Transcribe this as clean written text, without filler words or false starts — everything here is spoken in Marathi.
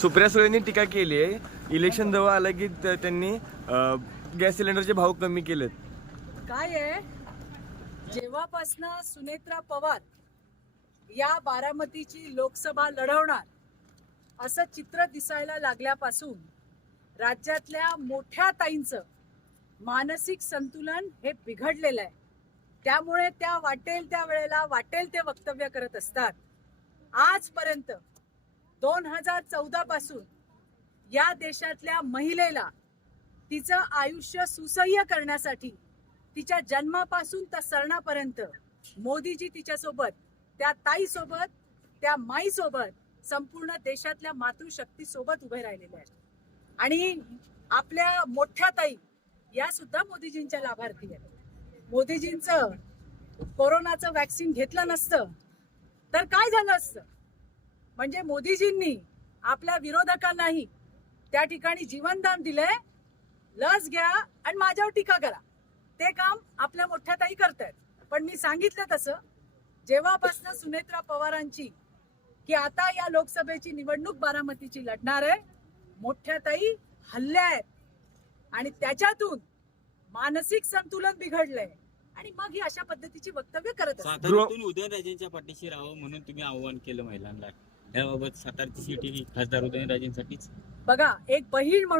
सुप्रिया सुळेंनी टीका केली आहे, इलेक्शन जवळ आलं की त्यांनी गॅस सिलेंडरचे भाव कमी केलेत. काय आहे, जेव्हापासनं सुनेत्रा पवार या बारामतीची लोकसभा लढवणार असं चित्र दिसायला लागल्यापासून राज्यातल्या मोठ्या ताईंचं मानसिक संतुलन हे बिघडलेलं आहे. त्यामुळे त्या वाटेल त्या वेळेला वाटेल ते वक्तव्य करत असतात. आजपर्यंत 2014 पासून या देशातल्या महिलेला तिचं आयुष्य सुसह्य करण्यासाठी तिच्या जन्मापासून तर सरणापर्यंत मोदीजी तिच्यासोबत, त्या ताईसोबत, त्या माईसोबत, संपूर्ण देशातल्या मातृशक्तीसोबत उभे राहिलेले आहेत. आणि आपल्या मोठ्या ताई या सुद्धा मोदीजींच्या लाभार्थी आहेत. मोदीजींचं कोरोनाचं वॅक्सिन घेतलं नसतं तर काय झालं असतं? म्हणजे मोदीजींनी आपल्या विरोधकांनाही त्या ठिकाणी जीवनदान दिलंय. लस घ्या आणि माझ्यावर टीका करा, ते काम आपल्या मोठ्या ताई करतायत. पण मी सांगितलं तसं, जेव्हापासून सुनेत्रा पवारांची की आता या लोकसभेची निवडणूक बारामतीची लढणार आहे, मोठ्या ताई हल्ल्या आहेत आणि त्याच्यातून मानसिक संतुलन बिघडलंय आणि मग ही अशा पद्धतीची वक्तव्य करत असतात. साताऱ्यातून उदयनराजेंच्या पाठीशी राहावं म्हणून तुम्ही आव्हान केलं महिलांना. याबाबत सातारची सीट ही खासदार उदयनराजेंसाठीच. बघा, एक बहीण म्हणून